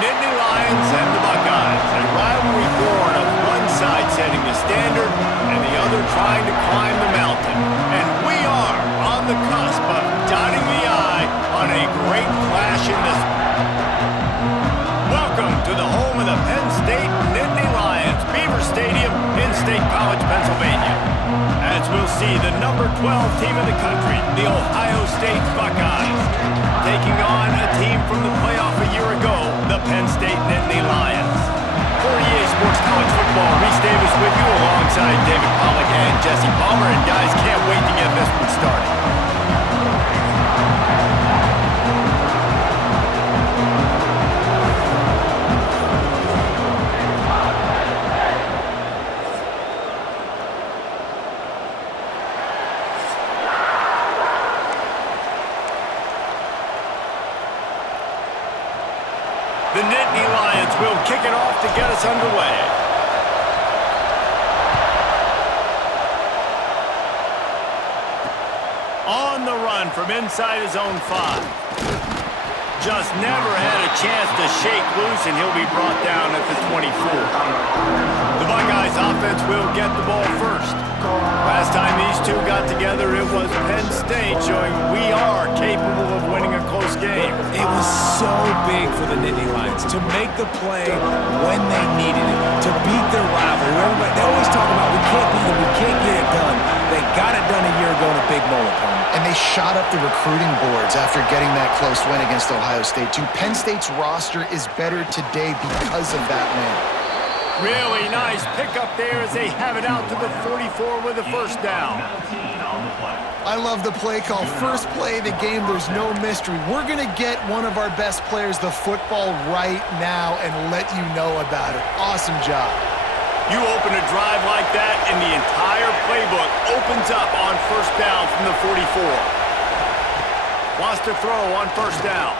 Nittany Lions and the Buckeyes. A rivalry born of one side setting the standard and the other trying to climb the mountain. And we are on the cusp of dotting the I on a great clash in this one. Welcome to the home of the Penn State Nittany Lions, Beaver Stadium in State College, Pennsylvania. As we'll see the number 12 team in the country, the Ohio State Buckeyes, taking on a team from the playoff a year ago, the Penn State Nittany Lions. For EA Sports College Football, Reese Davis with you alongside David Pollack and Jesse Palmer. And guys, can't wait to get this one started. The Nittany Lions will kick it off to get us underway. On the run from inside his own 5. Just never had a chance to shake loose, and he'll be brought down at the 24. The Buckeyes offense will get the ball first. Last time these two got together, it was Penn State showing we are capable of winning a close game. It was so big for the Nittany Lions to make the play when they needed it, to beat their rival. They always talk about we can't beat them, we can't get it done. They got it done a year ago in a big moment, opponent. And they shot up the recruiting boards after getting that close win against Ohio State, too. Penn State's roster is better today because of that win. Really nice pickup there as they have it out to the 44 with a first down. I love the play call. First play of the game, there's no mystery. We're going to get one of our best players the football right now and let you know about it. Awesome job. You open a drive like that, and the entire playbook opens up on first down from the 44. Wants to throw on first down.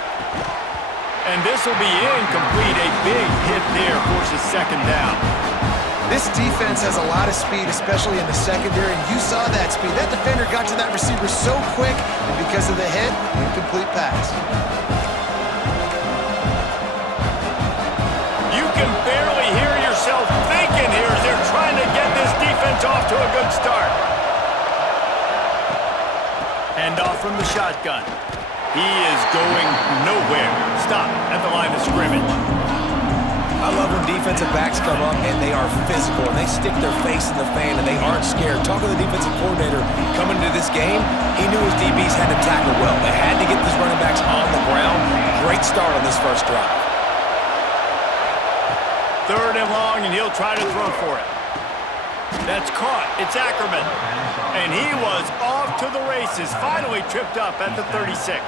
And this will be incomplete. A big hit there forces second down. This defense has a lot of speed, especially in the secondary, and you saw that speed. That defender got to that receiver so quick, and because of the hit, incomplete pass. You can barely hear yourself thinking here as they're trying to get this defense off to a good start. Hand off from the shotgun. He is going nowhere. Stop at the line of scrimmage. I love when defensive backs come up and they are physical and they stick their face in the fan and they aren't scared. Talking to the defensive coordinator coming into this game, he knew his DBs had to tackle well. They had to get these running backs on the ground. Great start on this first drive. Third and long, and he'll try to throw for it. That's caught. It's Ackerman. And he was off to the races, finally tripped up at the 36.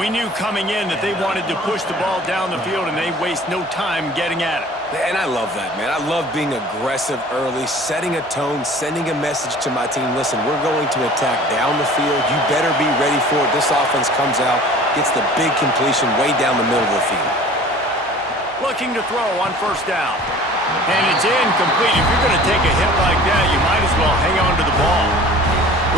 We knew coming in that they wanted to push the ball down the field, and they waste no time getting at it. And I love that, man. I love being aggressive early, setting a tone, sending a message to my team. Listen, we're going to attack down the field. You better be ready for it. This offense comes out, gets the big completion way down the middle of the field. Looking to throw on first down. And it's incomplete. If you're going to take a hit like that, you might as well hang on to the ball.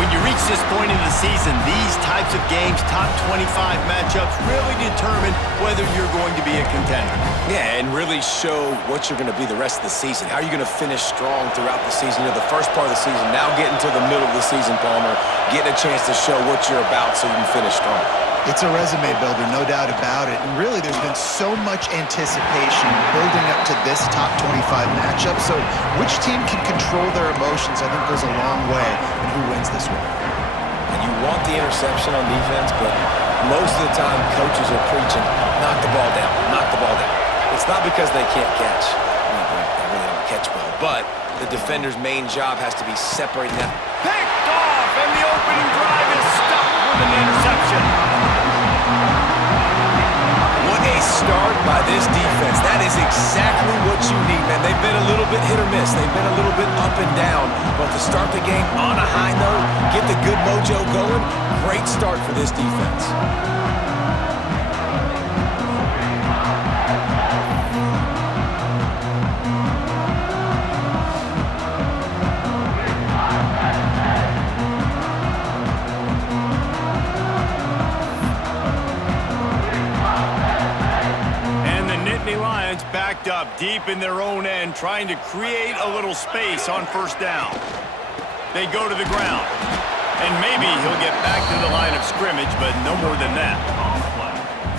When you reach this point in the season, these types of games, top 25 matchups, really determine whether you're going to be a contender. Yeah, and really show what you're going to be the rest of the season. How are you going to finish strong throughout the season? You know, the first part of the season, now getting to the middle of the season, Palmer, getting a chance to show what you're about so you can finish strong. It's a resume builder, no doubt about it. And really, there's been so much anticipation building up to this top 25 matchup. So which team can control their emotions, I think, goes a long way in who wins this one. And you want the interception on defense, but most of the time, coaches are preaching, knock the ball down, knock the ball down. It's not because they can't catch. They really don't catch well. But the defender's main job has to be separating that. Picked off, and the opening drive is stopped with an interception. Start by this defense. That is exactly what you need, man. They've been a little bit hit or miss. They've been a little bit up and down. But to start the game on a high note, get the good mojo going, great start for this defense. backed up deep in their own end, trying to create a little space on first down. They go to the ground. And maybe he'll get back to the line of scrimmage, but no more than that.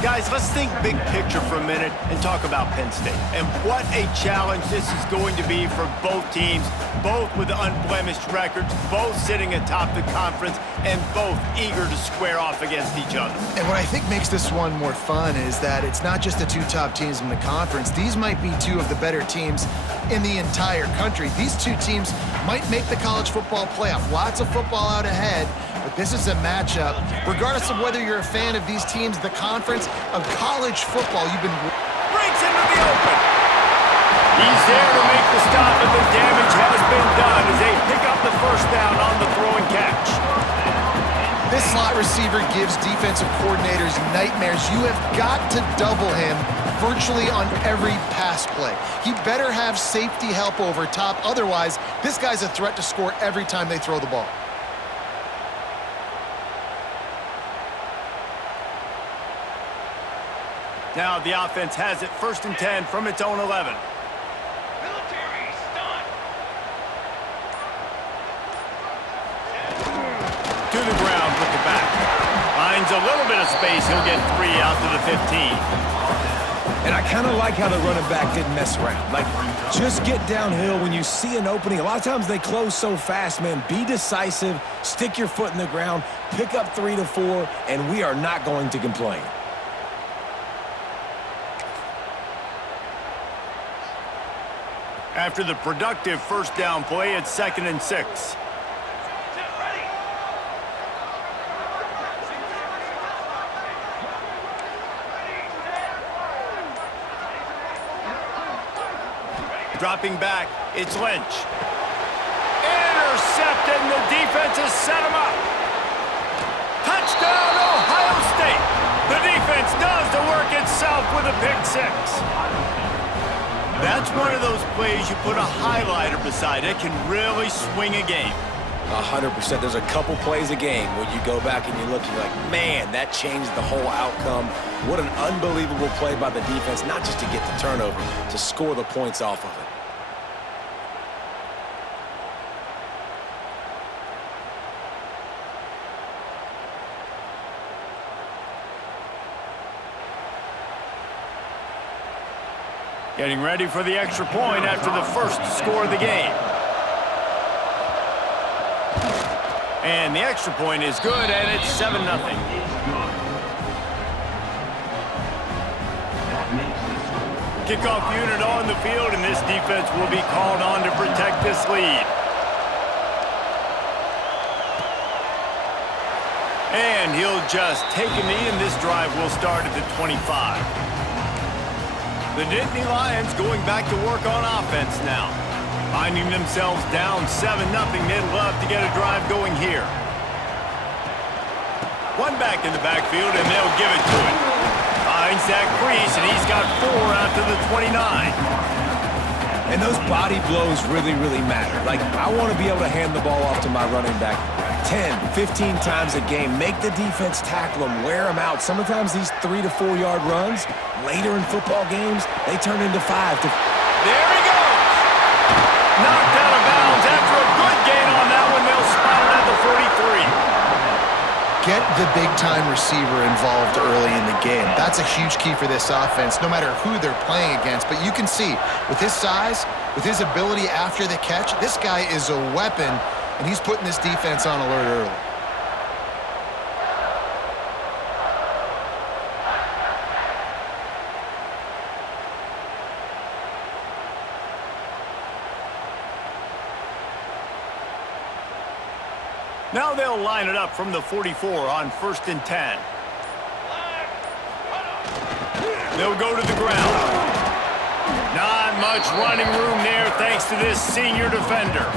Guys, let's think big picture for a minute and talk about Penn State. And what a challenge this is going to be for both teams, both with unblemished records, both sitting atop the conference, and both eager to square off against each other. And what I think makes this one more fun is that it's not just the two top teams in the conference. These might be two of the better teams in the entire country. These two teams might make the college football playoff. Lots of football out ahead, but this is a matchup. Regardless of whether you're a fan of these teams, the conference of college football, you've been... Breaks into the open. He's there to make the stop, but the damage has been done as they pick up the first down on the throw and catch. This slot receiver gives defensive coordinators nightmares. You have got to double him virtually on every pass play. He better have safety help over top. Otherwise, this guy's a threat to score every time they throw the ball. Now the offense has it 1st and 10 from its own 11. To the ground with the back. Finds a little bit of space. He'll get 3 out to the 15. And I kind of like how the running back didn't mess around. Like, just get downhill when you see an opening. A lot of times they close so fast, man. Be decisive, stick your foot in the ground, pick up 3 to 4, and we are not going to complain. After the productive first down play, it's 2nd and 6. Dropping back, it's Lynch. Intercepted, and the defense has set him up. Touchdown, Ohio State. The defense does the work itself with a pick 6. That's one of those plays you put a highlighter beside. It can really swing a game. 100%. There's a couple plays a game when you go back and you look, you're like, man, that changed the whole outcome. What an unbelievable play by the defense, not just to get the turnover, to score the points off of it. Getting ready for the extra point after the first score of the game. And the extra point is good, and it's 7-0. Kickoff unit on the field, and this defense will be called on to protect this lead. And he'll just take a knee, and this drive will start at the 25. The Nittany Lions going back to work on offense now. Finding themselves down 7-0, they'd love to get a drive going here. One back in the backfield, and they'll give it to him. Finds that crease, and he's got 4 out to the 29. And those body blows really, really matter. Like, I want to be able to hand the ball off to my running back 10, 15 times a game. Make the defense tackle them, wear them out. Sometimes these 3 to 4 yard runs, later in football games, they turn into 5 to... There he goes! Knocked out of bounds after a good gain on that one. They'll spot it at the 43. Get the big-time receiver involved early in the game. That's a huge key for this offense, no matter who they're playing against. But you can see, with his size, with his ability after the catch, this guy is a weapon, and he's putting this defense on alert early. Now they'll line it up from the 44 on 1st and 10. They'll go to the ground. Not much running room there thanks to this senior defender.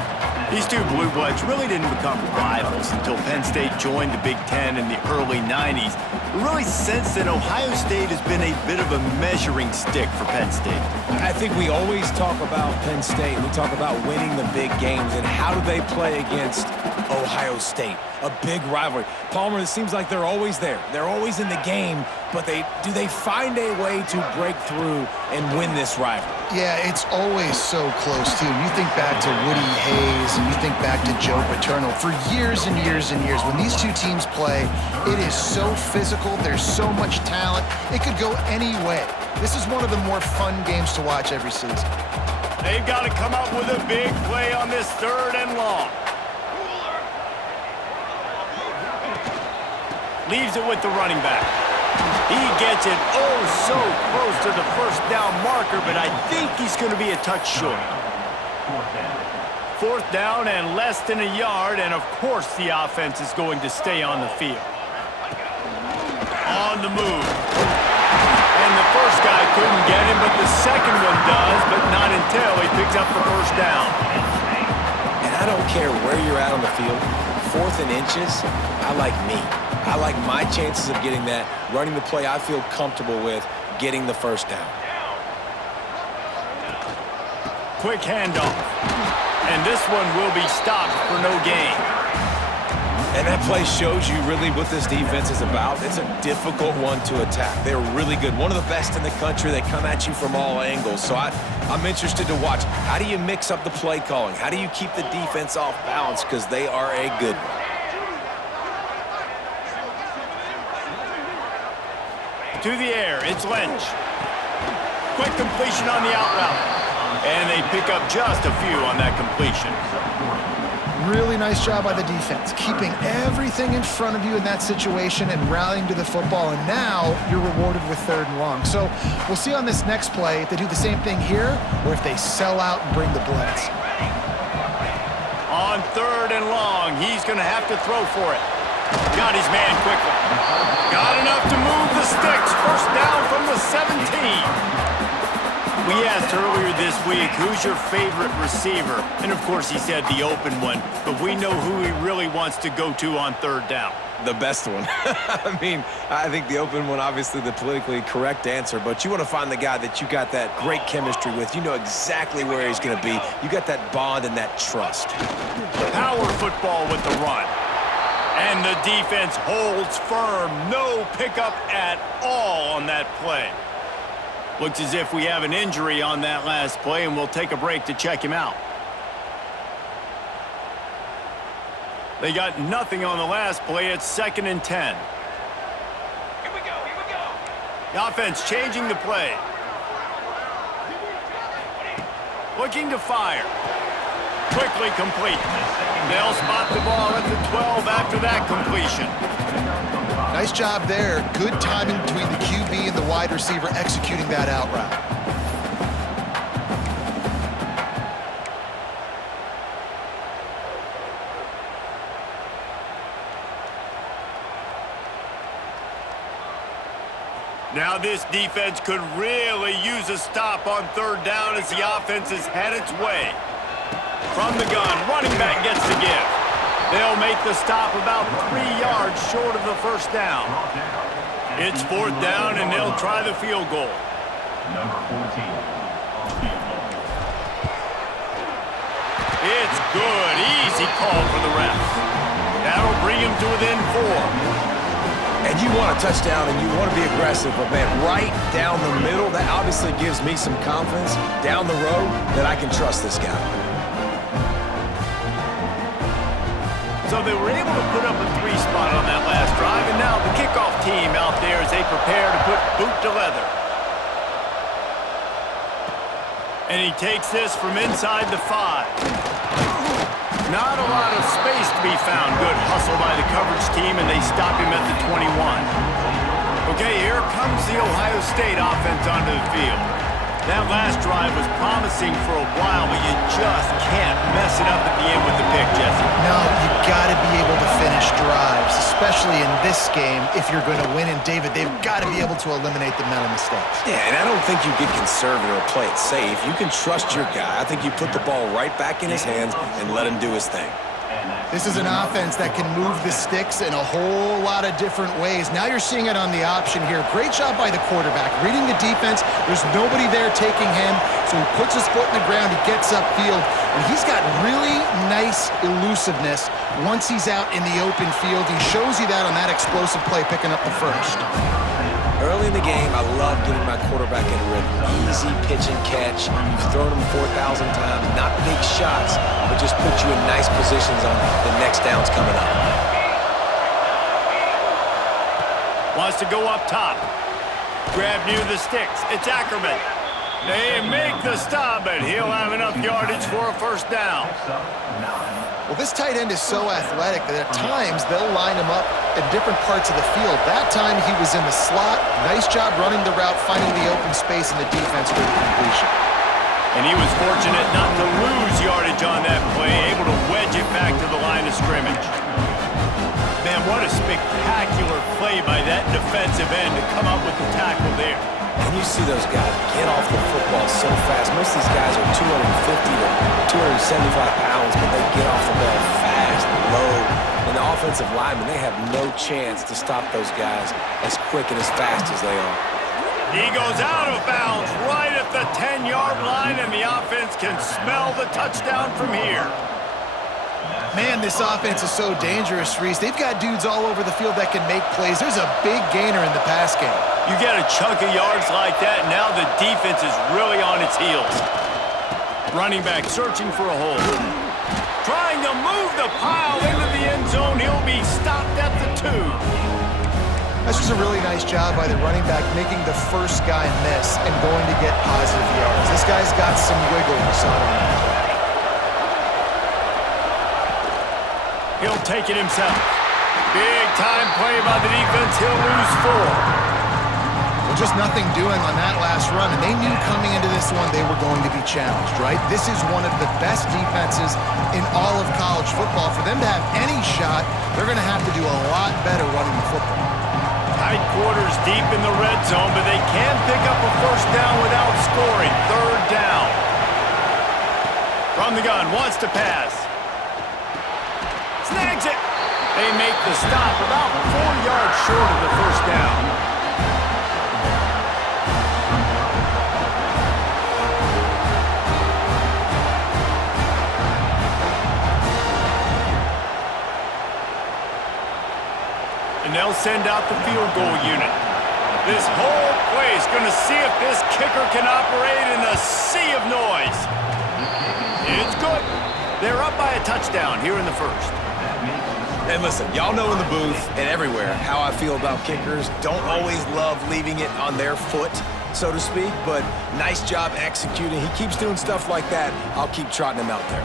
These two Blue Bloods really didn't become rivals until Penn State joined the Big Ten in the early 90s. But really since then, Ohio State has been a bit of a measuring stick for Penn State. I think we always talk about Penn State. We talk about winning the big games and how do they play against Ohio State. A big rivalry. Palmer, it seems like they're always there. They're always in the game, but do they find a way to break through and win this rivalry? Yeah, it's always so close, too. You think back to Woody Hayes and you think back to Joe Paterno. For years and years and years, when these two teams play, it is so physical. There's so much talent. It could go any way. This is one of the more fun games to watch every season. They've got to come up with a big play on this 3rd and long. Leaves it with the running back. He gets it oh so close to the first down marker, but I think he's going to be a touch short. 4th down and less than a yard, and of course the offense is going to stay on the field. On the move. And the first guy couldn't get him, but the second one does, but not until he picks up the first down. And I don't care where you're at on the field, 4th and inches, I like me. I like my chances of getting that, running the play I feel comfortable with, getting the first down. Quick handoff. And this one will be stopped for no gain. And that play shows you really what this defense is about. It's a difficult one to attack. They're really good. One of the best in the country. They come at you from all angles. So I'm interested to watch. How do you mix up the play calling? How do you keep the defense off balance? Because they are a good one. To the air, it's Lynch. Quick completion on the out route. And they pick up just a few on that completion. Really nice job by the defense, keeping everything in front of you in that situation and rallying to the football, and now you're rewarded with 3rd and long. So we'll see on this next play if they do the same thing here or if they sell out and bring the blitz. On 3rd and long, he's going to have to throw for it. Got his man quickly. Got enough to move the sticks. First down from the 17. We asked earlier this week, who's your favorite receiver? And of course he said the open one, but we know who he really wants to go to on 3rd down. The best one. I mean, I think the open one, obviously the politically correct answer, but you want to find the guy that you got that great chemistry with. You know exactly where he's going to be. You got that bond and that trust. Power football with the run. And the defense holds firm. No pickup at all on that play. Looks as if we have an injury on that last play, and we'll take a break to check him out. They got nothing on the last play. It's 2nd and 10. Here we go. The offense changing the play. Looking to fire. Quickly complete. They'll spot the ball at the 12 after that completion. Nice job there. Good timing between the QB and the wide receiver executing that out route. Now this defense could really use a stop on 3rd down as the offense has had its way. From the gun, running back gets the give. They'll make the stop about 3 yards short of the first down. It's 4th down, and they'll try the field goal. Number 14. It's good. Easy call for the refs. That'll bring him to within 4. And you want a touchdown and you want to be aggressive, but man, right down the middle, that obviously gives me some confidence down the road that I can trust this guy. So they were able to put up a 3 spot on that last drive, and now the kickoff team out there as they prepare to put boot to leather. And he takes this from inside the 5. Not a lot of space to be found. Good hustle by the coverage team, and they stop him at the 21. Okay, here comes the Ohio State offense onto the field. That last drive was promising for a while, but you just can't mess it up at the end with the pick, Jesse. No, you got to be able to finish drives, especially in this game. If you're going to win, and David, they've got to be able to eliminate the mental mistakes. Yeah, and I don't think you get conservative or play it safe. You can trust your guy. I think you put the ball right back in his hands and let him do his thing. This is an offense that can move the sticks in a whole lot of different ways. Now you're seeing it on the option here. Great job by the quarterback. Reading the defense, there's nobody there taking him, so he puts his foot in the ground, he gets upfield, and he's got really nice elusiveness once he's out in the open field. He shows you that on that explosive play, picking up the first. Early in the game, I love getting my quarterback in a rhythm. Easy pitch and catch. You've thrown him 4,000 times. Not big shots, but just put you in nice positions on the next downs coming up. Wants to go up top. Grab near the sticks. It's Ackerman. They make the stop, but he'll have enough yardage for a first down. Well, this tight end is so athletic that at times they'll line him up in different parts of the field. That time he was in the slot. Nice job running the route, finding the open space in the defense for the completion. And he was fortunate not to lose yardage on that play, able to wedge it back to the line of scrimmage. Man, what a spectacular play by that defensive end to come up with the tackle there. And you see those guys get off the football so fast. Most of these guys are 250 to 275 pounds, but they get off the ball fast, low. And the offensive linemen, they have no chance to stop those guys as quick and as fast as they are. He goes out of bounds right at the 10-yard line, and the offense can smell the touchdown from here. Man, this offense is so dangerous, Reese. They've got dudes all over the field that can make plays. There's a big gainer in the pass game. You get a chunk of yards like that, now the defense is really on its heels. Running back searching for a hole. Trying to move the pile into the end zone. He'll be stopped at the 2. This was a really nice job by the running back, making the first guy miss and going to get positive yards. This guy's got some wiggle, we saw it on that play. He'll take it himself. Big time play by the defense. He'll lose 4. Well, just nothing doing on that last run, and they knew coming into this one they were going to be challenged, right? This is one of the best defenses in all of college football. For them to have any shot, they're going to have to do a lot better running the football. Tight quarters deep in the red zone, but they can pick up a first down without scoring. 3rd down. From the gun, wants to pass. Snags it. They make the stop about 4 yards short of the first down. And they'll send out the field goal unit. This whole play is going to see if this kicker can operate in a sea of noise. It's good. They're up by a touchdown here in the first. And listen, y'all know in the booth and everywhere how I feel about kickers. Don't always love leaving it on their foot, so to speak, but nice job executing. He keeps doing stuff like that. I'll keep trotting him out there.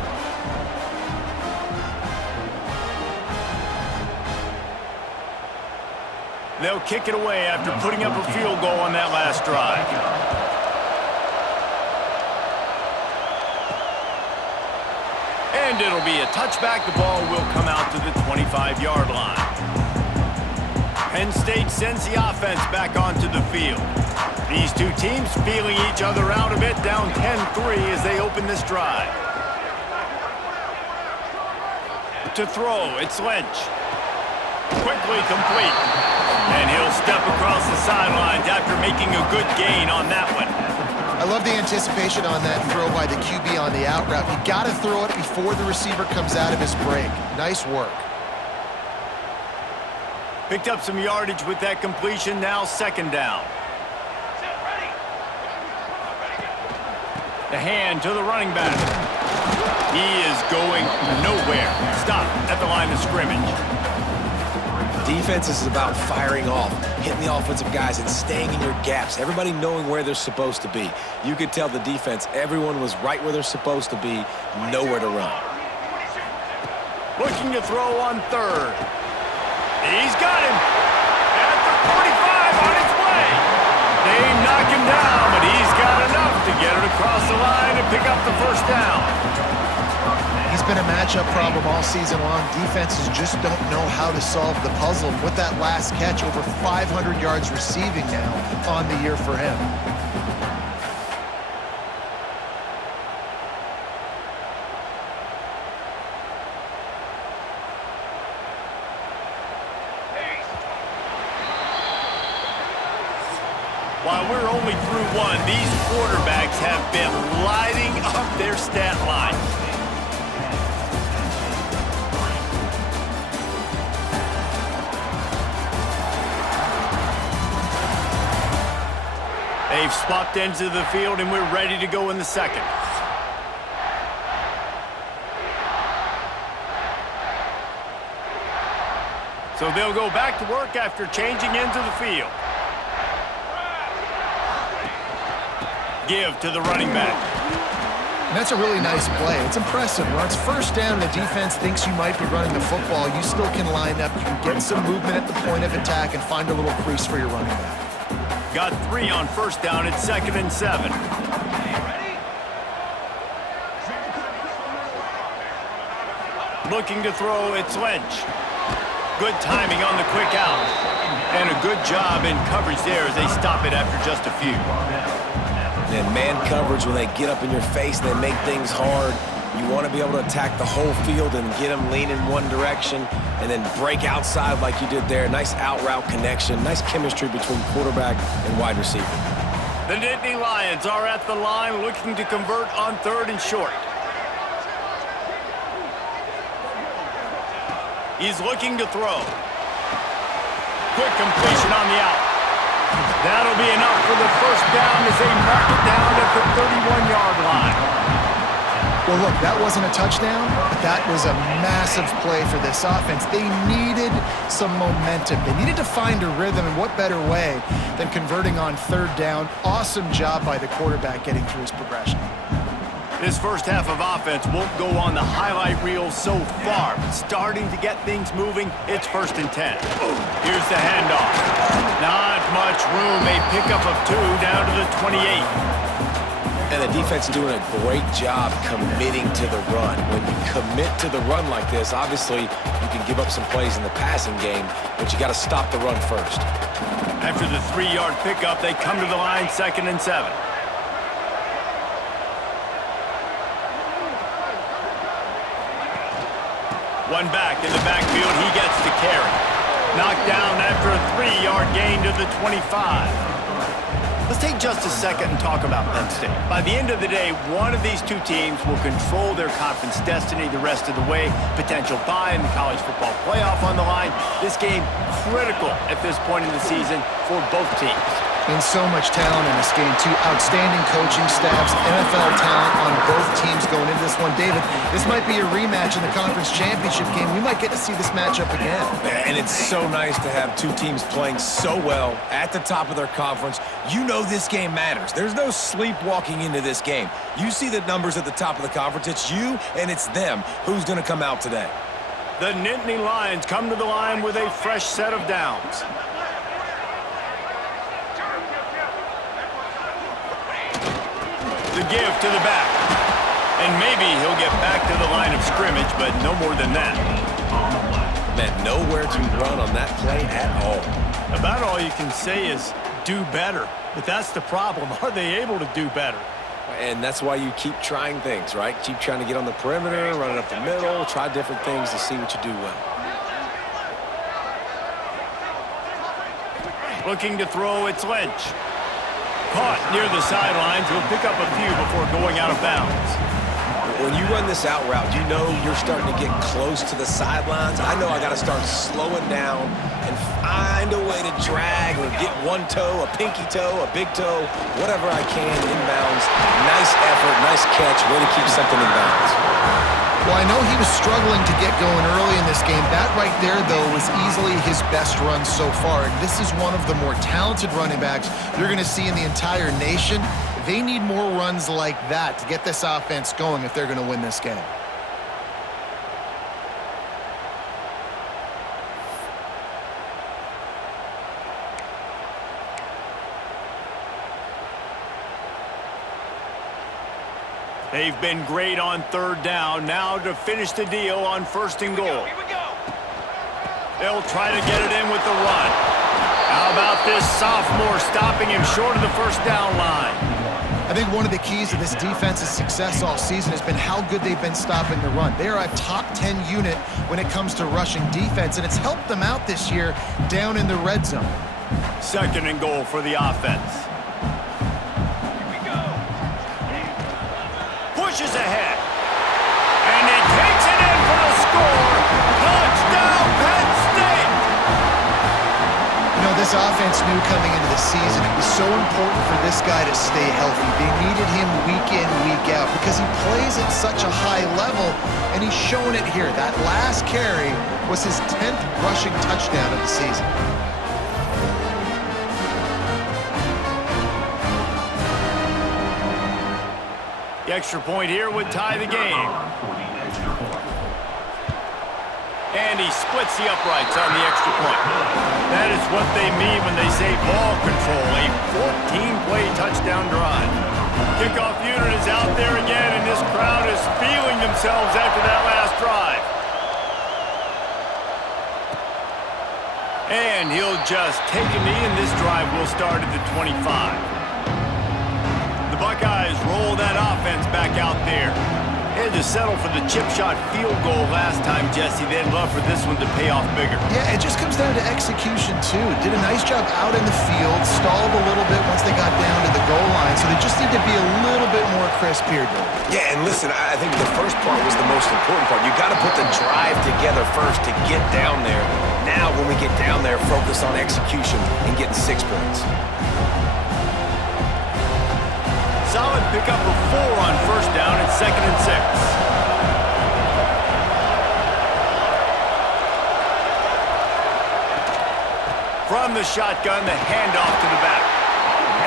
They'll kick it away after putting up a field goal on that last drive. And it'll be a touchback. The ball will come out to the 25-yard line. Penn State sends the offense back onto the field. These two teams feeling each other out a bit, down 10-3 as they open this drive. To throw, it's Lynch. Quickly complete. And he'll step across the sidelines after making a good gain on that one. I love the anticipation on that throw by the QB on the out route. You got to throw it before the receiver comes out of his break. Nice work. Picked up some yardage with that completion, now 2nd down. The hand to the running back. He is going nowhere. Stop at the line of scrimmage. Defense is about firing off, hitting the offensive guys and staying in your gaps. Everybody knowing where they're supposed to be. You could tell the defense, everyone was right where they're supposed to be, nowhere to run. Looking to throw on 3rd. He's got him. At the 45 on its way. They knock him down, but he's got enough to get it across the line and pick up the first down. He's been a matchup problem all season long. Defenses just don't know how to solve the puzzle. With that last catch, over 500 yards receiving now on the year for him. While we're only through one, these quarterbacks have been lighting up their stat line. They've swapped ends of the field, and we're ready to go in the second. So they'll go back to work after changing ends of the field. Give to the running back. And that's a really nice play. It's impressive. When it's first down and the defense thinks you might be running the football, you still can line up. You can get some movement at the point of attack and find a little crease for your running back. Got 3 on first down. It's 2nd and 7. Looking to throw, it's Lynch. Good timing on the quick out. And a good job in coverage there as they stop it after just a few. And man coverage, when they get up in your face, they make things hard. You want to be able to attack the whole field and get them leaning one direction and then break outside like you did there. Nice out route connection, nice chemistry between quarterback and wide receiver. The Nittany Lions are at the line looking to convert on 3rd and short. He's looking to throw. Quick completion on the out. That'll be enough for the first down as they mark it down at the 31-yard line. Well, look, that wasn't a touchdown, but that was a massive play for this offense. They needed some momentum. They needed to find a rhythm, and what better way than converting on 3rd down. Awesome job by the quarterback getting through his progression. This first half of offense won't go on the highlight reel so far, but starting to get things moving, it's 1st and 10. Here's the handoff. Not much room, a pickup of 2 down to the 28. And the defense doing a great job committing to the run. When you commit to the run like this, obviously you can give up some plays in the passing game, but you got to stop the run first. After the 3-yard pickup, they come to the line 2nd and 7. One back in the backfield, he gets to carry. Knocked down after a 3-yard gain to the 25. Let's take just a second and talk about Penn State. By the end of the day, one of these two teams will control their conference destiny the rest of the way. Potential bye in the college football playoff on the line. This game critical at this point in the season for both teams. And so much talent in this game, too. Outstanding coaching staffs, NFL talent on both teams going into this one. David, this might be a rematch in the conference championship game. We might get to see this matchup again. And it's so nice to have two teams playing so well at the top of their conference. You know this game matters. There's no sleepwalking into this game. You see the numbers at the top of the conference. It's you and it's them. Who's going to come out today? The Nittany Lions come to the line with a fresh set of downs. The give to the back. And maybe he'll get back to the line of scrimmage, but no more than that. Man, nowhere to run on that play at all. About all you can say is do better. But that's the problem. Are they able to do better? And that's why you keep trying things, right? Keep trying to get on the perimeter, run it up the middle, try different things to see what you do well. Looking to throw, it's Lynch. Caught near the sidelines. He'll pick up a few before going out of bounds. When you run this out route, you know you're starting to get close to the sidelines. I know I got to start slowing down and find a way to drag or get one toe, a pinky toe, a big toe, whatever I can inbounds. Nice effort, nice catch, way to keep something in bounds. Well, I know he was struggling to get going early in this game. That right there, though, was easily his best run so far. And this is one of the more talented running backs you're going to see in the entire nation. They need more runs like that to get this offense going if they're going to win this game. They've been great on 3rd down. Now to finish the deal on 1st and goal. They'll try to get it in with the run. How about this sophomore stopping him short of the 1st down line? I think one of the keys to this defense's success all season has been how good they've been stopping the run. They are a top 10 unit when it comes to rushing defense, and it's helped them out this year down in the red zone. 2nd and goal for the offense. rushes ahead. And he takes it in for the score. Touchdown, Penn State! You know, this offense knew coming into the season it was so important for this guy to stay healthy. They needed him week in, week out because he plays at such a high level, and he's shown it here. That last carry was his 10th rushing touchdown of the season. The extra point here would tie the game. And he splits the uprights on the extra point. That is what they mean when they say ball control, a 14-play touchdown drive. Kickoff unit is out there again, and this crowd is feeling themselves after that last drive. And he'll just take a knee, and this drive will start at the 25. The Buckeyes roll that offense back out there. They had to settle for the chip shot field goal last time, Jesse. They'd love for this one to pay off bigger. Yeah, it just comes down to execution, too. Did a nice job out in the field, stalled a little bit once they got down to the goal line, so they just need to be a little bit more crisp here, Bill. Yeah, and listen, I think the first part was the most important part. You got to put the drive together first to get down there. Now, when we get down there, focus on execution and getting 6 points. Solid pickup of 4 on first down at 2nd and 6. From the shotgun, the handoff to the back.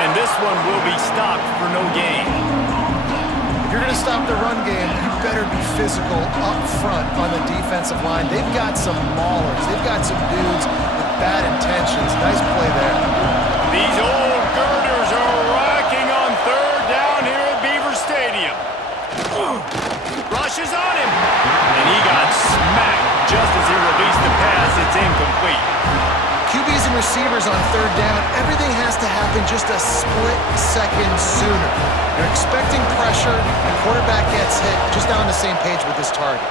And this one will be stopped for no gain. If you're going to stop the run game, you better be physical up front on the defensive line. They've got some maulers. They've got some dudes with bad intentions. Nice play there. These old girders are rocking on third down here at Beaver Stadium. Rushes on him. And he got smacked just as he released the pass. It's incomplete. QBs and receivers on third down, everything has to happen just a split second sooner. You're expecting pressure, the quarterback gets hit, just not on the same page with his target.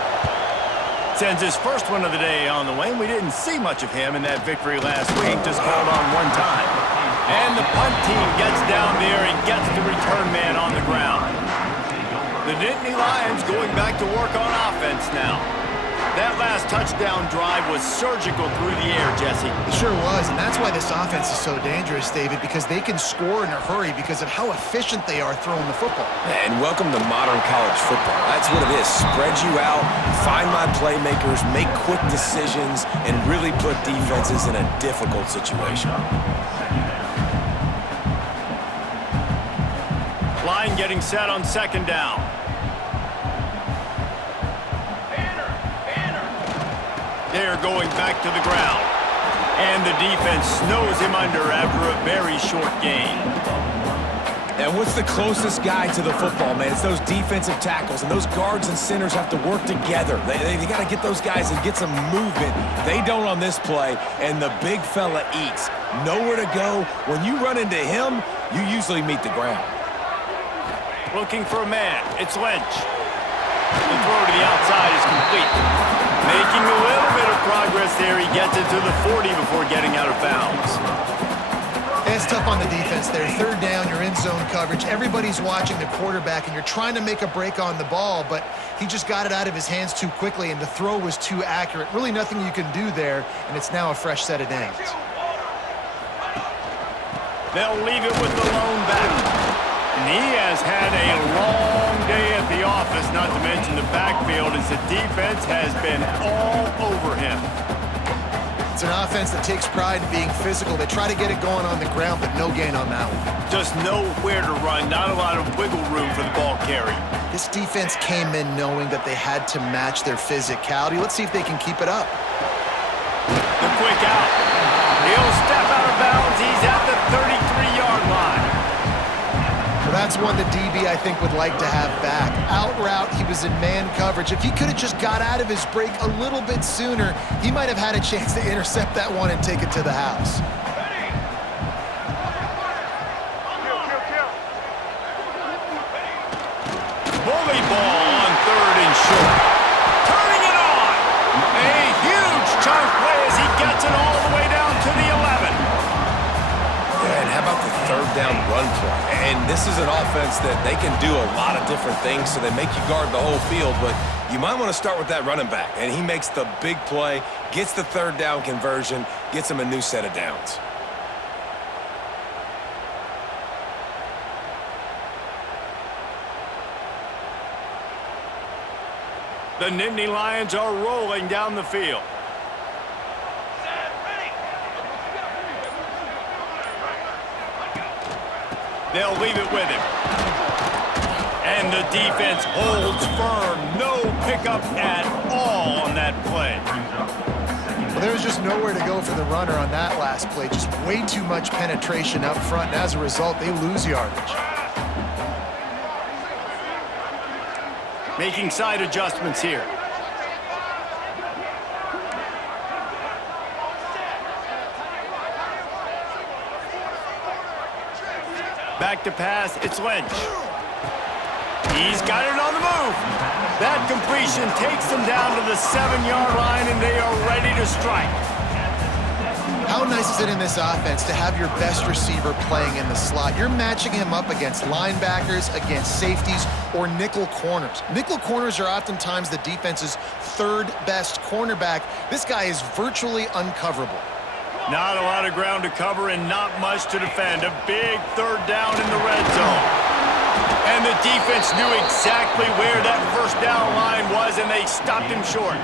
Sends his first one of the day on the way. We didn't see much of him in that victory last week, just called on one time. And the punt team gets down there and gets the return man on the ground. The Nittany Lions going back to work on offense now. That last touchdown drive was surgical through the air, Jesse. It sure was, and that's why this offense is so dangerous, David, because they can score in a hurry because of how efficient they are throwing the football. And welcome to modern college football. That's what it is. Spread you out, find my playmakers, make quick decisions, and really put defenses in a difficult situation. Line getting set on second down. They're going back to the ground. And the defense snows him under after a very short gain. And what's the closest guy to the football, man? It's those defensive tackles, and those guards and centers have to work together. They got to get those guys and get some movement. They don't on this play, and the big fella eats. Nowhere to go. When you run into him, you usually meet the ground. Looking for a man. It's Lynch. The throw to the outside is complete. Making a little bit of progress there. He gets it to the 40 before getting out of bounds. It's tough on the defense there. Third down, you're in zone coverage. Everybody's watching the quarterback, and you're trying to make a break on the ball, but he just got it out of his hands too quickly, and the throw was too accurate. Really nothing you can do there, and it's now a fresh set of downs. They'll leave it with the lone back. And he has had a long day at the office, not to mention the backfield, as the defense has been all over him. It's an offense that takes pride in being physical. They try to get it going on the ground, but no gain on that one. Just nowhere to run, not a lot of wiggle room for the ball carry. This defense came in knowing that they had to match their physicality. Let's see if they can keep it up. The quick out. He'll step out of bounds. He's at the 33-yard line. That's one the DB, I think, would like to have back. Out route, he was in man coverage. If he could have just got out of his break a little bit sooner, he might have had a chance to intercept that one and take it to the house. Bully ball on third and short. Turning it on. A huge chunk play as he gets it all the way down to the 11. Yeah, and how about the third down run play. And this is an offense that they can do a lot of different things, so they make you guard the whole field, but you might want to start with that running back. And he makes the big play, gets the third down conversion, gets him a new set of downs. The Nittany Lions are rolling down the field. They'll leave it with him. And the defense holds firm. No pickup at all on that play. Well, there was just nowhere to go for the runner on that last play. Just way too much penetration up front, and as a result, they lose yardage. Making side adjustments here. Back to pass, it's Lynch. He's got it on the move. That completion takes them down to the 7-yard line, and they are ready to strike. How nice is it in this offense to have your best receiver playing in the slot? You're matching him up against linebackers, against safeties, or nickel corners. Nickel corners are oftentimes the defense's third best cornerback. This guy is virtually uncoverable. Not a lot of ground to cover and not much to defend. A big third down in the red zone. And the defense knew exactly where that first down line was, and they stopped him short.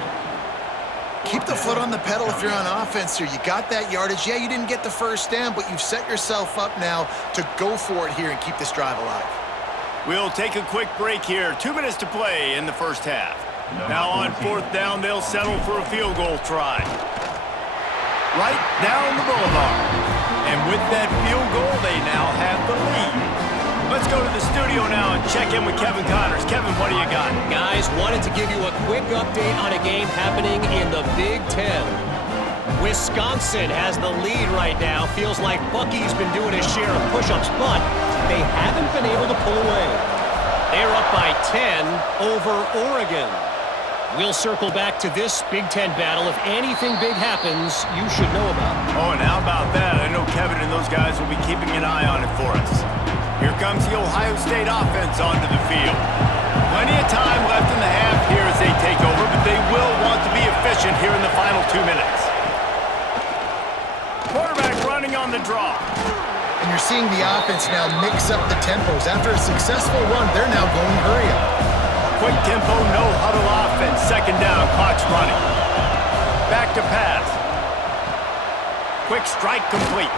Keep the foot on the pedal if you're on offense here. You got that yardage. Yeah, you didn't get the first down, but you've set yourself up now to go for it here and keep this drive alive. We'll take a quick break here. 2 minutes to play in the first half. Now on fourth down, they'll settle for a field goal try. Right down the boulevard. And with that field goal, they now have the lead. Let's go to the studio now and check in with Kevin Connors. Kevin, what do you got? Guys, wanted to give you a quick update on a game happening in the Big Ten. Wisconsin has the lead right now. Feels like Bucky's been doing his share of push-ups, but they haven't been able to pull away. They're up by 10 over Oregon. We'll circle back to this Big Ten battle. If anything big happens, you should know about it. Oh, and how about that? I know Kevin and those guys will be keeping an eye on it for us. Here comes the Ohio State offense onto the field. Plenty of time left in the half here as they take over, but they will want to be efficient here in the final 2 minutes. Quarterback running on the draw. And you're seeing the offense now mix up the tempos. After a successful run, they're now going hurry up. Quick tempo, no huddle offense. Second down, clock's running. Back to pass. Quick strike complete.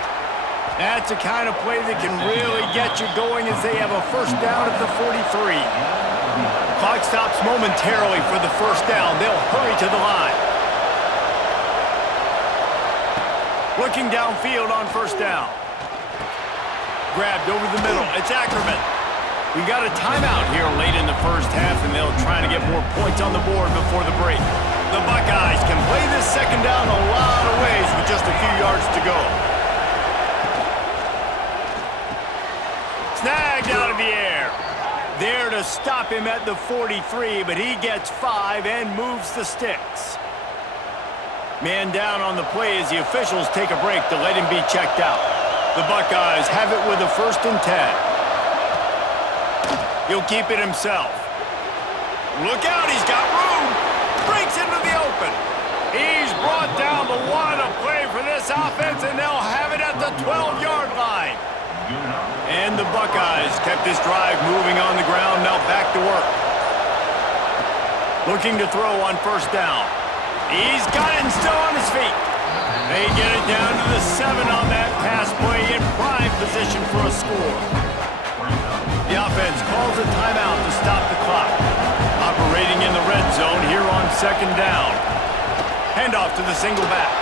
That's the kind of play that can really get you going as they have a first down at the 43. Clock stops momentarily for the first down. They'll hurry to the line. Looking downfield on first down. Grabbed over the middle. It's Ackerman. We've got a timeout here late in the first half, and they'll try to get more points on the board before the break. The Buckeyes can play this second down a lot of ways with just a few yards to go. Snagged out of the air. There to stop him at the 43, but he gets 5 and moves the sticks. Man down on the play as the officials take a break to let him be checked out. The Buckeyes have it with a 1st and 10. He'll keep it himself. Look out, he's got room. Breaks into the open. He's brought down, but what a play for this offense, and they'll have it at the 12-yard line. And the Buckeyes kept this drive moving on the ground, now back to work. Looking to throw on first down. He's got it and still on his feet. They get it down to the 7 on that pass play in prime position for a score. The offense calls a timeout to stop the clock. Operating in the red zone here on second down. Handoff to the single back.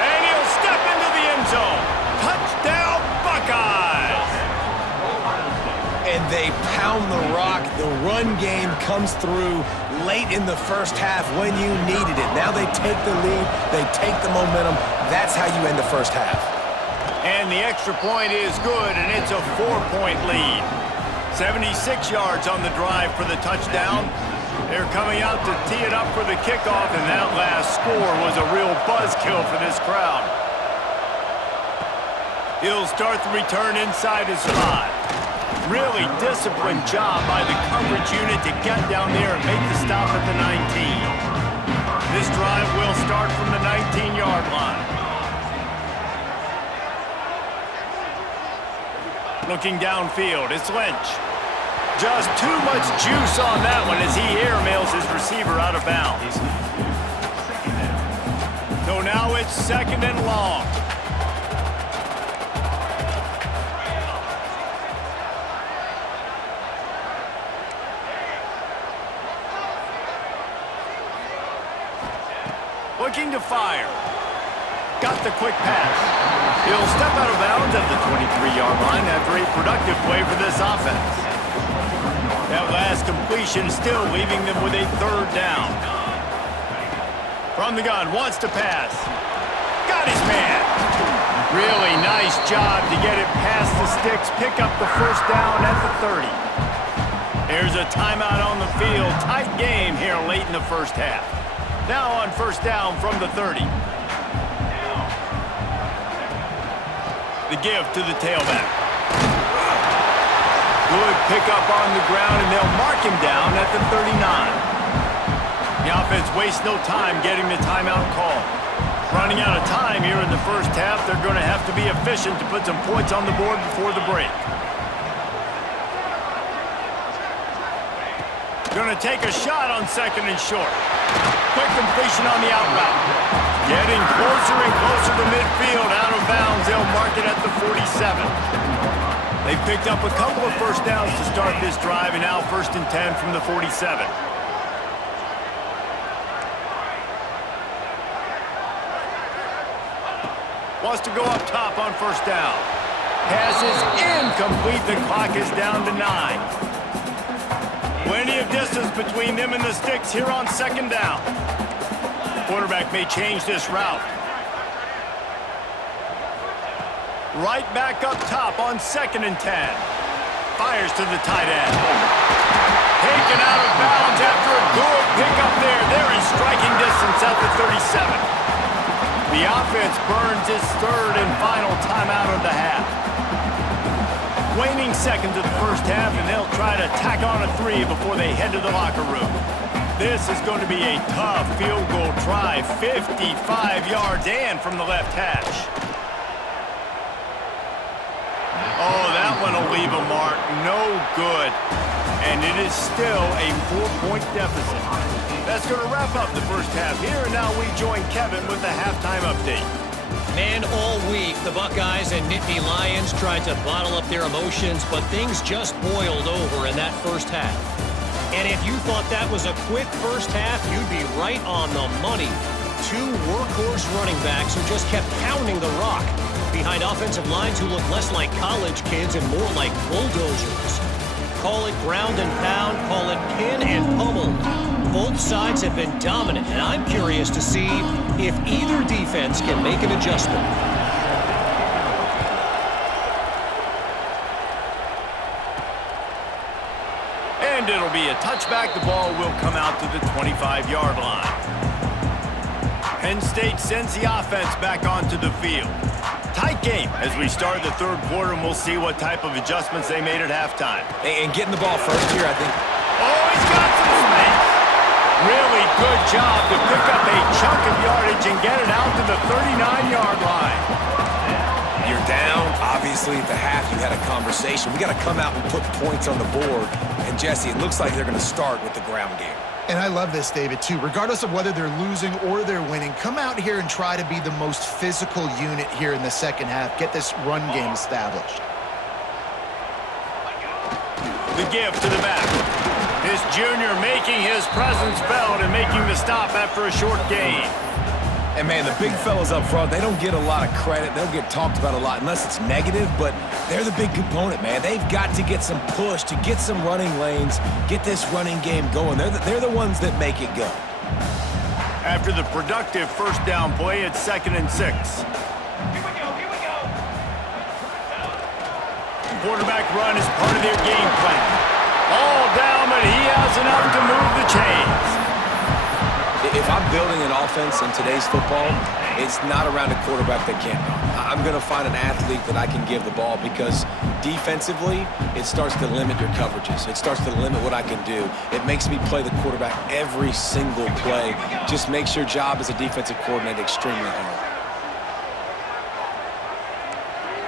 And he'll step into the end zone. Touchdown, Buckeyes! And they pound the rock. The run game comes through late in the first half when you needed it. Now they take the lead. They take the momentum. That's how you end the first half. And the extra point is good, and it's a 4-point lead. 76 yards on the drive for the touchdown. They're coming out to tee it up for the kickoff, and that last score was a real buzzkill for this crowd. He'll start the return inside his 5. Really disciplined job by the coverage unit to get down there and make the stop at the 19. This drive will start from the 19-yard line. Looking downfield, it's Lynch. Just too much juice on that one as he airmails his receiver out of bounds. So now it's 2nd and long. Looking to fire. Got the quick pass. He'll step out of bounds at the 23-yard line after a productive play for this offense. That last completion still leaving them with a 3rd down. From the gun, wants to pass. Got his man. Really nice job to get it past the sticks, pick up the 1st down at the 30. There's a timeout on the field. Tight game here late in the 1st half. Now on 1st down from the 30. The give to the tailback. Good pickup on the ground, and they'll mark him down at the 39. The offense wastes no time getting the timeout call. Running out of time here in the 1st half, they're going to have to be efficient to put some points on the board before the break. Going to take a shot on 2nd and short. Quick completion on the out route. Getting closer and closer to midfield. Out of bounds, they'll mark it at the 47. They've picked up a couple of 1st downs to start this drive, and now 1st and 10 from the 47. Wants to go up top on 1st down. Pass is incomplete. The clock is down to 9. Plenty of distance between them and the sticks here on 2nd down. Quarterback may change this route. Right back up top on 2nd and 10. Fires to the tight end. Taken out of bounds after a good pickup there. They're in striking distance at the 37. The offense burns its 3rd and final timeout of the half. Waning seconds of the 1st half, and they'll try to tack on a 3 before they head to the locker room. This is going to be a tough field goal try. 55 yards and from the left hash. Oh, that one will leave a mark. No good. And it is still a 4-point deficit. That's going to wrap up the 1st half here, and now we join Kevin with the halftime update. Man, all week, the Buckeyes and Nittany Lions tried to bottle up their emotions, but things just boiled over in that 1st half. And if you thought that was a quick 1st half, you'd be right on the money. 2 workhorse running backs who just kept pounding the rock behind offensive lines who look less like college kids and more like bulldozers. Call it ground and pound, call it pin and pummel. Both sides have been dominant, and I'm curious to see if either defense can make an adjustment. And it'll be a touchback. The ball will come out to the 25-yard line. Penn State sends the offense back onto the field. Tight game as we start the 3rd quarter, and we'll see what type of adjustments they made at halftime. And getting the ball first here, I think. Oh, he's got some space. Really good job to pick up a chunk of yardage and get it out to the 39-yard line. You're down. Obviously, at the half, you had a conversation. We got to come out and put points on the board. And, Jesse, it looks like they're going to start with the ground game. And I love this, David, too. Regardless of whether they're losing or they're winning, come out here and try to be the most physical unit here in the 2nd half. Get this run game established. The give to the back. This junior making his presence felt and making the stop after a short gain. And, man, the big fellas up front, they don't get a lot of credit. They'll get talked about a lot unless it's negative, but they're the big component, man. They've got to get some push, to get some running lanes, get this running game going. They're the ones that make it go. After the productive 1st down play, it's 2nd and 6. Here we go. Quarterback run is part of their game plan. All down, but he has enough to move the chains. If I'm building an offense in today's football, it's not around a quarterback that can't run. I'm going to find an athlete that I can give the ball because defensively, it starts to limit your coverages. It starts to limit what I can do. It makes me play the quarterback every single play. Just makes your job as a defensive coordinator extremely hard.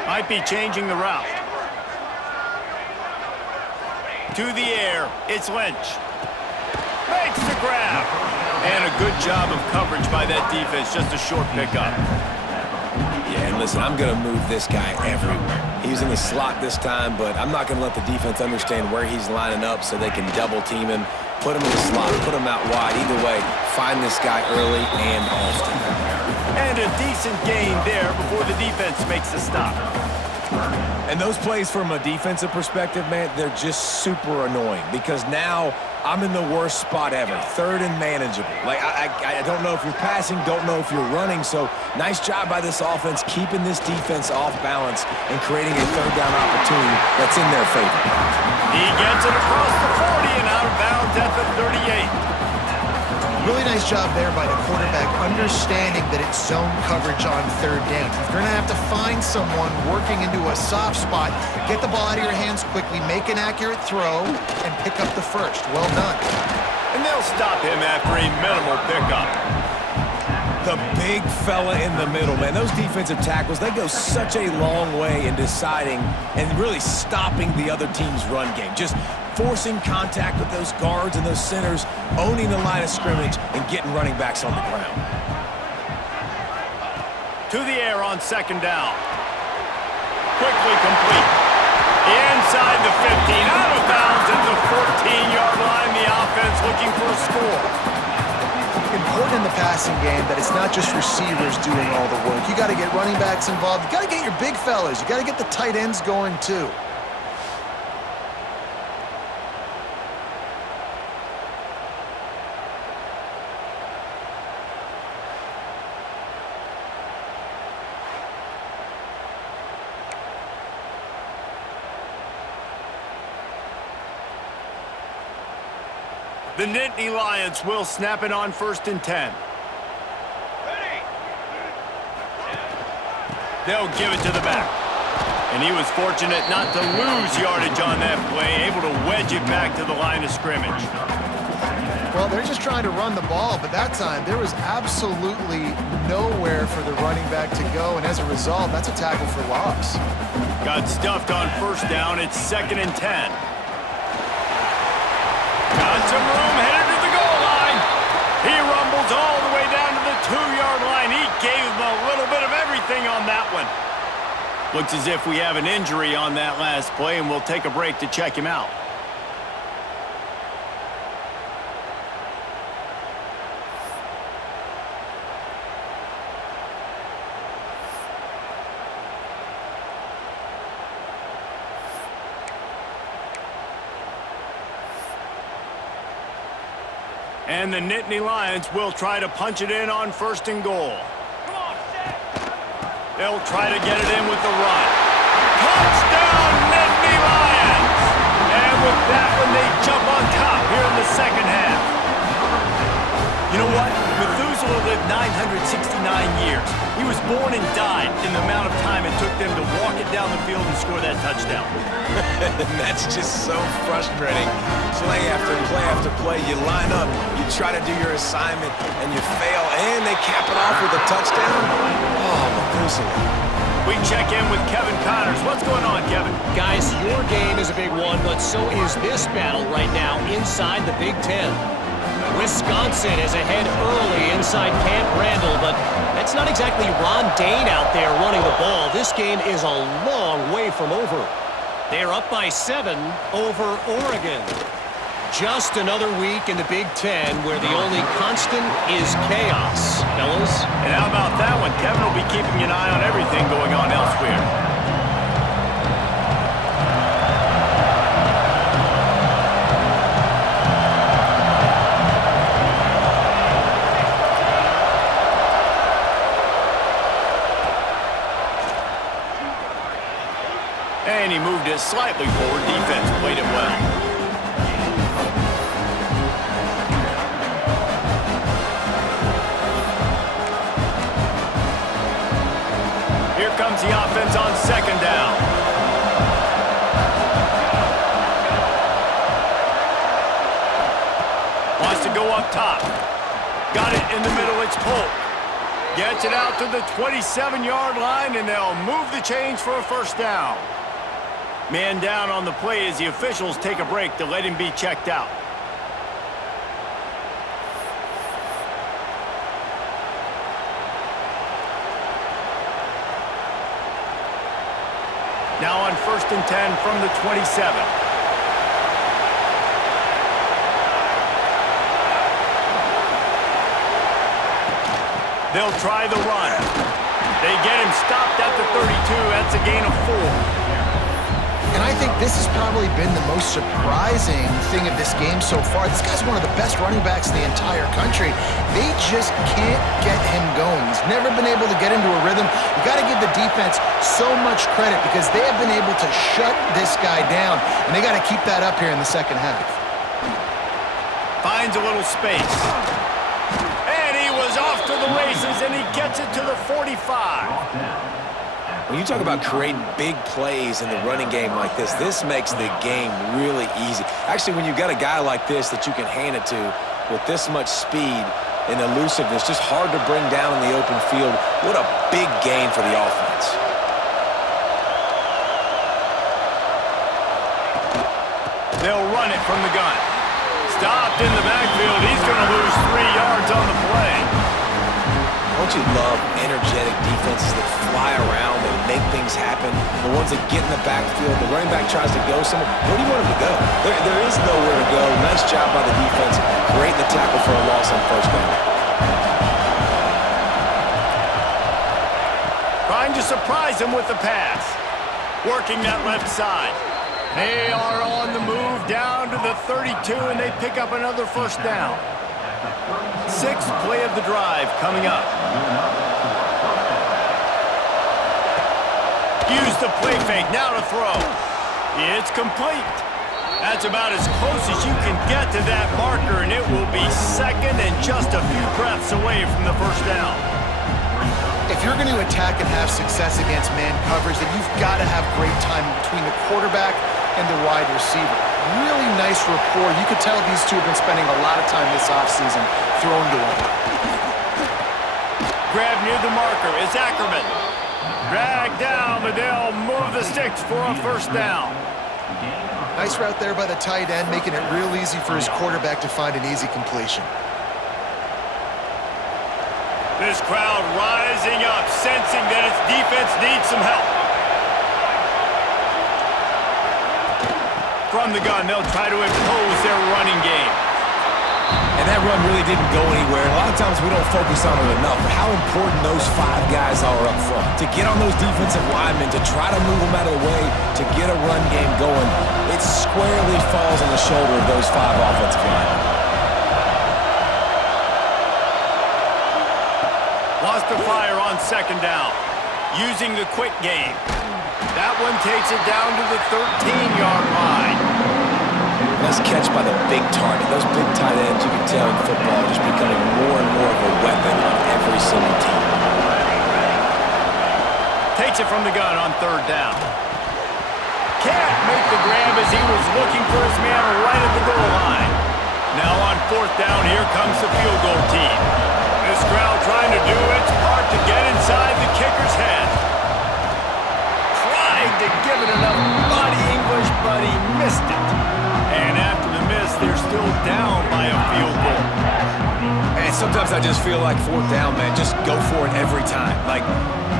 Might be changing the route. To the air, it's Lynch. Makes the grab. And a good job of coverage by that defense, just a short pickup. Yeah, and listen, I'm going to move this guy everywhere. He's in the slot this time, but I'm not going to let the defense understand where he's lining up so they can double team him, put him in the slot, put him out wide. Either way, find this guy early and often. And a decent gain there before the defense makes the stop. And those plays from a defensive perspective, man, they're just super annoying because now I'm in the worst spot ever, third and manageable. Like, I don't know if you're passing, don't know if you're running, so nice job by this offense keeping this defense off balance and creating a third down opportunity that's in their favor. He gets it across the 40 and out of bounds at the 38. Really nice job there by the quarterback, understanding that it's zone coverage on third down. If you're going to have to find someone working into a soft spot, get the ball out of your hands quickly, make an accurate throw, and pick up the first. Well done. And they'll stop him after a minimal pickup. The big fella in the middle, man. Those defensive tackles, they go such a long way in deciding and really stopping the other team's run game. Just forcing contact with those guards and those centers, owning the line of scrimmage, and getting running backs on the ground. To the air on second down. Quickly complete. Inside the 15, out of bounds at the 14-yard line. The offense looking for a score. Important in the passing game that it's not just receivers doing all the work. You got to get running backs involved. You got to get your big fellas. You got to get the tight ends going too. The Nittany Lions will snap it on 1st and 10. They'll give it to the back. And he was fortunate not to lose yardage on that play, able to wedge it back to the line of scrimmage. Well, they're just trying to run the ball, but that time there was absolutely nowhere for the running back to go, and as a result, that's a tackle for loss. Got stuffed on 1st down. It's 2nd and 10. Got some room, headed to the goal line. He rumbles all the way down to the 2-yard line. He gave him a little bit of everything on that one. Looks as if we have an injury on that last play, and we'll take a break to check him out. And the Nittany Lions will try to punch it in on 1st and goal. Come on, set. They'll try to get it in with the run. Touchdown, Nittany Lions! And with that one, they jump on top here in the second half. You know what? Methuselah lived 969 years. He was born and died in the amount of time it took them to walk it down the field and score that touchdown. That's just so frustrating. Play after play after play, you line up, you try to do your assignment, and you fail, and they cap it off with a touchdown. Oh, Methuselah. We check in with Kevin Connors. What's going on, Kevin? Guys, your game is a big one, but so is this battle right now inside the Big Ten. Wisconsin is ahead early inside Camp Randall, but that's not exactly Ron Dane out there running the ball. This game is a long way from over. They're up by 7 over Oregon. Just another week in the Big Ten where the only constant is chaos, fellas. And how about that one? Kevin will be keeping an eye on everything going on elsewhere. And he moved it slightly forward. Defense played it well. comes the offense on second down. Wants to go up top. Got it in the middle, it's Polk. Gets it out to the 27-yard line, and they'll move the chains for a first down. Man down on the play as the officials take a break to let him be checked out. Now on 1st and 10 from the 27. They'll try the run. They get him stopped at the 32. That's a gain of 4. And I think this has probably been the most surprising thing of this game so far. This guy's one of the best running backs in the entire country. They just can't get him going. He's never been able to get into a rhythm. You got to give the defense so much credit because they have been able to shut this guy down, and they got to keep that up here in the second half. Finds a little space. And he was off to the races, and he gets it to the 45. When you talk about creating big plays in the running game like this makes the game really easy. Actually, when you've got a guy like this that you can hand it to with this much speed and elusiveness, just hard to bring down in the open field, what a big gain for the offense. They'll run it from the gun. Stopped in the backfield. He's going to lose 3 yards on the play. Don't you love energetic defenses that fly around and make things happen? The ones that get in the backfield, the running back tries to go somewhere. Where do you want him to go? There is nowhere to go. Nice job by the defense. Creating the tackle for a loss on first down. Trying to surprise him with the pass. Working that left side. They are on the move down to the 32, and they pick up another first down. 6th play of the drive coming up. Use the play fake, now to throw. It's complete. That's about as close as you can get to that marker, and it will be second and just a few breaths away from the first down. If you're going to attack and have success against man coverage, then you've got to have great timing between the quarterback and the wide receiver. Really nice rapport. You could tell these two have been spending a lot of time this offseason throwing to one. Grab near the marker is Ackerman. Drag down, but they'll move the sticks for a first down. Nice route there by the tight end, making it real easy for his quarterback to find an easy completion. This crowd rising up, sensing that its defense needs some help. From the gun, they'll try to impose their running game. And that run really didn't go anywhere. A lot of times we don't focus on it enough, but how important those 5 guys are up front. To get on those defensive linemen, to try to move them out of the way, to get a run game going, it squarely falls on the shoulder of those 5 offensive linemen. Lost to fire on second down. Using the quick game. That one takes it down to the 13-yard line. Nice catch by the big target. Those big tight ends, you can tell in football, are just becoming more and more of a weapon on every single team. Takes it from the gun on 3rd down. Can't make the grab as he was looking for his man right at the goal line. Now on 4th down, here comes the field goal team. This crowd trying to do its part to get inside the kicker's head. Tried to give it enough body English, but he missed it. And after the miss, they're still down by a field goal. And sometimes I just feel like 4th down, man, just go for it every time. Like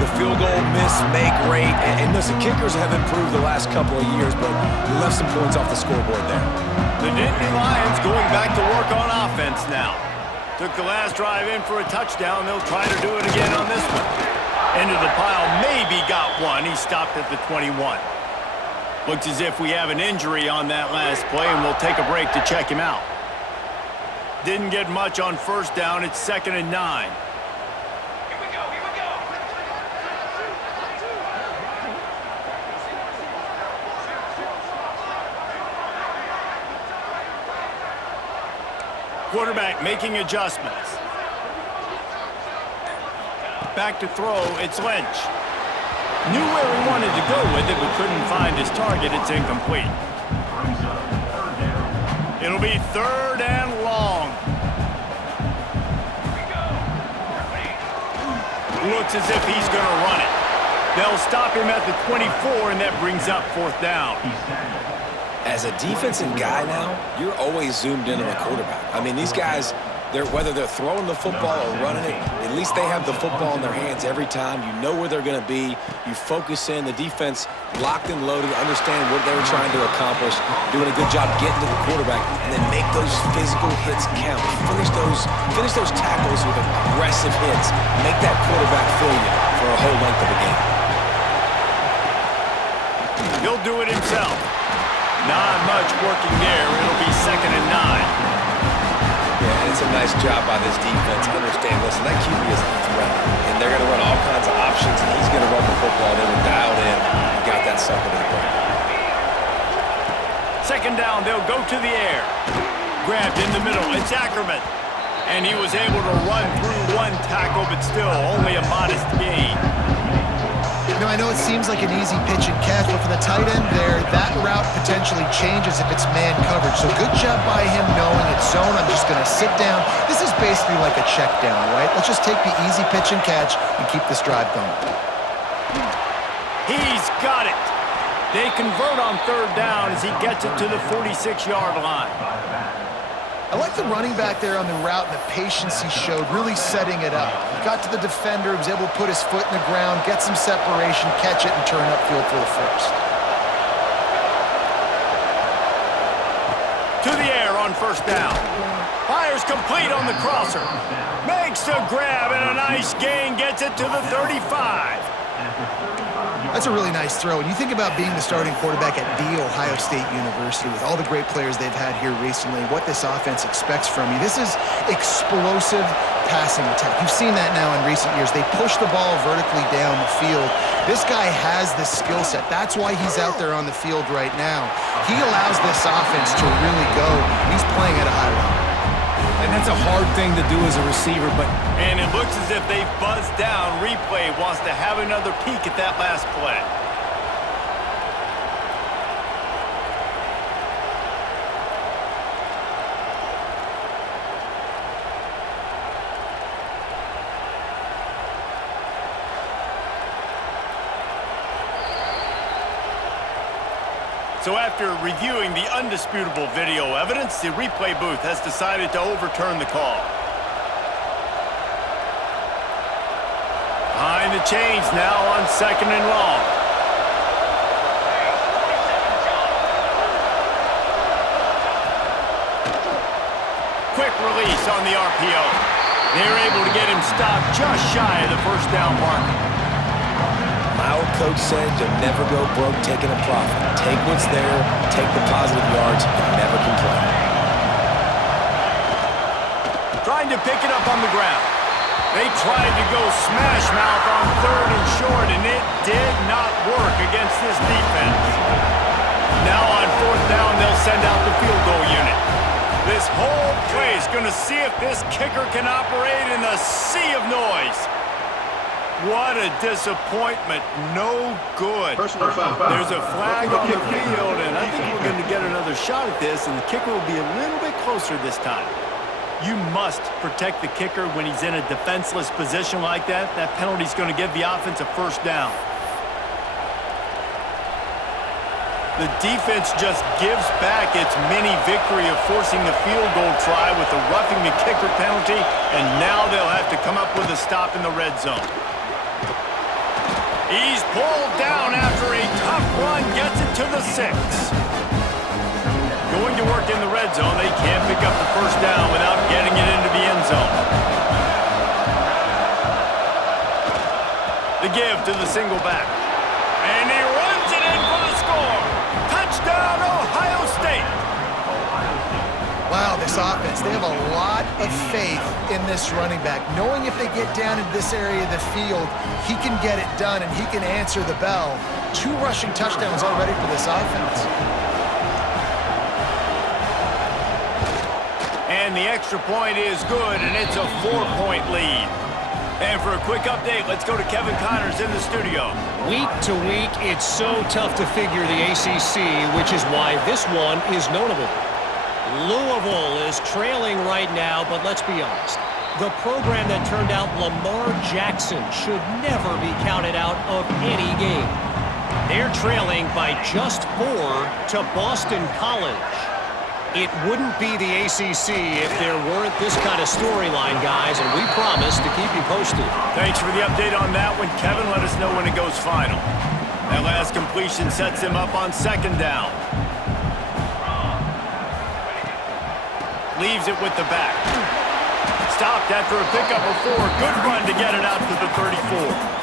the field goal miss, make great. And listen, kickers have improved the last couple of years, but you left some points off the scoreboard there. The Nittany Lions going back to work on offense now. Took the last drive in for a touchdown. They'll try to do it again on this one. Into the pile, maybe got one. He stopped at the 21. Looks as if we have an injury on that last play, and we'll take a break to check him out. Didn't get much on 1st down. It's 2nd and 9. Here we go, here we go. Quarterback making adjustments. Back to throw, it's Lynch. Knew where he wanted to go with it, but couldn't find his target. It's incomplete. It'll be 3rd and long. Looks as if he's going to run it. They'll stop him at the 24, and that brings up 4th down. As a defensive guy now, you're always zoomed in on the quarterback. I mean, these guys, whether they're throwing the football or running it, at least they have the football in their hands every time. You know where they're going to be. You focus in. The defense locked and loaded, understand what they were trying to accomplish, doing a good job getting to the quarterback, and then make those physical hits count. Finish those tackles with aggressive hits. Make that quarterback feel you for a whole length of the game. He'll do it himself. Not much working there. It'll be 2nd and 9. Yeah, and it's a nice job by this defense. Understand, listen, that QB is a threat, and they're going to run all kinds of options, and he's going to run the football. They were dialed in and got that sucker to the ground. 2nd down, they'll go to the air. Grabbed in the middle, it's Ackerman. And he was able to run through 1 tackle, but still only a modest gain. You know, I know it seems like an easy pitch and catch, but for the tight end there, that route potentially changes if it's man coverage. So good job by him knowing it's zone. I'm just going to sit down. This is basically like a check down, right? Let's just take the easy pitch and catch and keep this drive going. He's got it. They convert on 3rd down as he gets it to the 46-yard line. I like the running back there on the route and the patience he showed, really setting it up. He got to the defender, was able to put his foot in the ground, get some separation, catch it, and turn upfield for the 1st. To the air on 1st down. Fires complete on the crosser. Makes the grab and a nice gain, gets it to the 35. That's a really nice throw. And you think about being the starting quarterback at The Ohio State University with all the great players they've had here recently, what this offense expects from you. This is explosive passing attack. You've seen that now in recent years. They push the ball vertically down the field. This guy has the skill set. That's why he's out there on the field right now. He allows this offense to really go. He's playing at a high level. And that's a hard thing to do as a receiver, but... And it looks as if they've buzzed down. Replay wants to have another peek at that last play. So after reviewing the undisputable video evidence, the replay booth has decided to overturn the call. Behind the chains now on 2nd and long. Quick release on the RPO. They're able to get him stopped just shy of the 1st down marker. My old coach said you'll never go broke taking a profit. Take what's there, take the positive yards, and never complain. Trying to pick it up on the ground. They tried to go smash mouth on 3rd and short, and it did not work against this defense. Now on 4th down, they'll send out the field goal unit. This whole play is going to see if this kicker can operate in the sea of noise. What a disappointment. No good. There's a flag on the field, and I think we're going to get another shot at this, and the kicker will be a little bit closer this time. You must protect the kicker when he's in a defenseless position like that. That penalty is going to give the offense a 1st down. The defense just gives back its mini victory of forcing the field goal try with the roughing the kicker penalty, and now they'll have to come up with a stop in the red zone. He's pulled down after a tough run, gets it to the 6. Going to work in the red zone, they can't pick up the 1st down without getting it into the end zone. The give to the single back. And he runs it in for the score. Touchdown, Ohio State. Wow, this offense, they have a lot of faith in this running back. Knowing if they get down into this area of the field, he can get it done and he can answer the bell. 2 rushing touchdowns already for this offense. And the extra point is good, and it's a 4-point lead. And for a quick update, let's go to Kevin Connors in the studio. Week to week, it's so tough to figure the ACC, which is why this one is notable. Louisville is trailing right now, but let's be honest. The program that turned out Lamar Jackson should never be counted out of any game. They're trailing by just 4 to Boston College. It wouldn't be the ACC if there weren't this kind of storyline, guys, and we promise to keep you posted. Thanks for the update on that one, Kevin. Let us know when it goes final. That last completion sets him up on second down. Leaves it with the back. Stopped after a pickup of 4. Good run to get it out to the 34.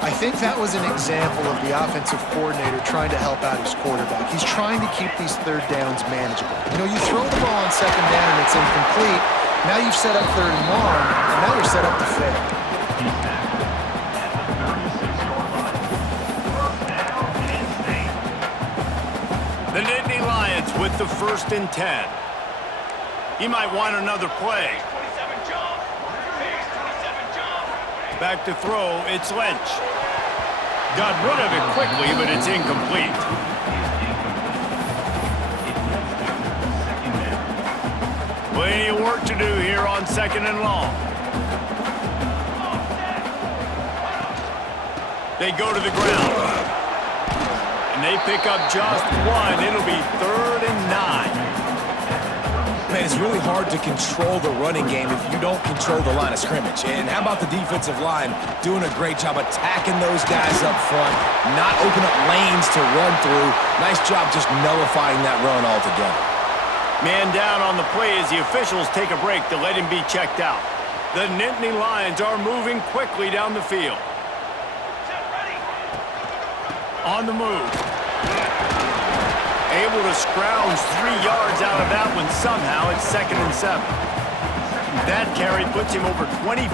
I think that was an example of the offensive coordinator trying to help out his quarterback. He's trying to keep these third downs manageable. You know, you throw the ball on second down and it's incomplete. Now you've set up third and long, and now you're set up to fail. The Nittany Lions with the 1st and 10. He might want another play. Back to throw, it's Lynch. Got rid of it quickly, but it's incomplete. Plenty of work to do here on second and long. They go to the ground. And they pick up just 1. It'll be 3rd and 9. Man, it's really hard to control the running game if you don't control the line of scrimmage. And how about the defensive line doing a great job attacking those guys up front, not open up lanes to run through. Nice job just nullifying that run altogether. Man down on the play as the officials take a break to let him be checked out. The Nittany Lions are moving quickly down the field. On the move. Able to scrounge 3 yards out of that one somehow. It's 2nd and 7. That carry puts him over 2,500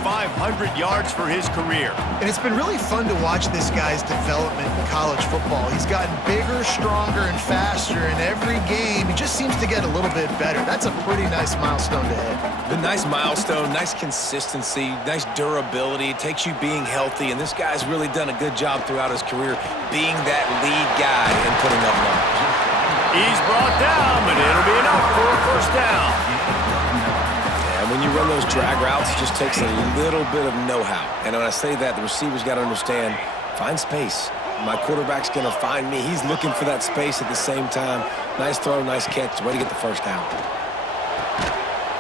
yards for his career. And it's been really fun to watch this guy's development in college football. He's gotten bigger, stronger, and faster in every game. He just seems to get a little bit better. That's a pretty nice milestone to hit. The nice milestone, nice consistency, nice durability. It takes you being healthy, and this guy's really done a good job throughout his career being that lead guy and putting up numbers. He's brought down, but it'll be enough for a 1st down. And when you run those drag routes, it just takes a little bit of know-how. And when I say that, the receiver's got to understand, find space. My quarterback's going to find me. He's looking for that space at the same time. Nice throw, nice catch. Way to get the 1st down.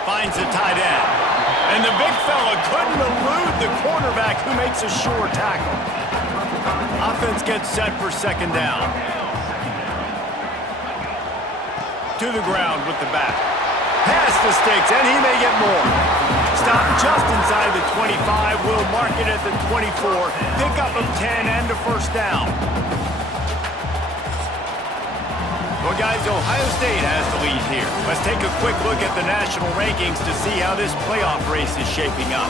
Finds the tight end. And the big fella couldn't elude the cornerback who makes a sure tackle. Offense gets set for 2nd down. To the ground with the back. Past the sticks, and he may get more. Stopped just inside the 25. Will mark it at the 24. Pickup of 10 and a 1st down. Well, guys, Ohio State has the lead here. Let's take a quick look at the national rankings to see how this playoff race is shaping up.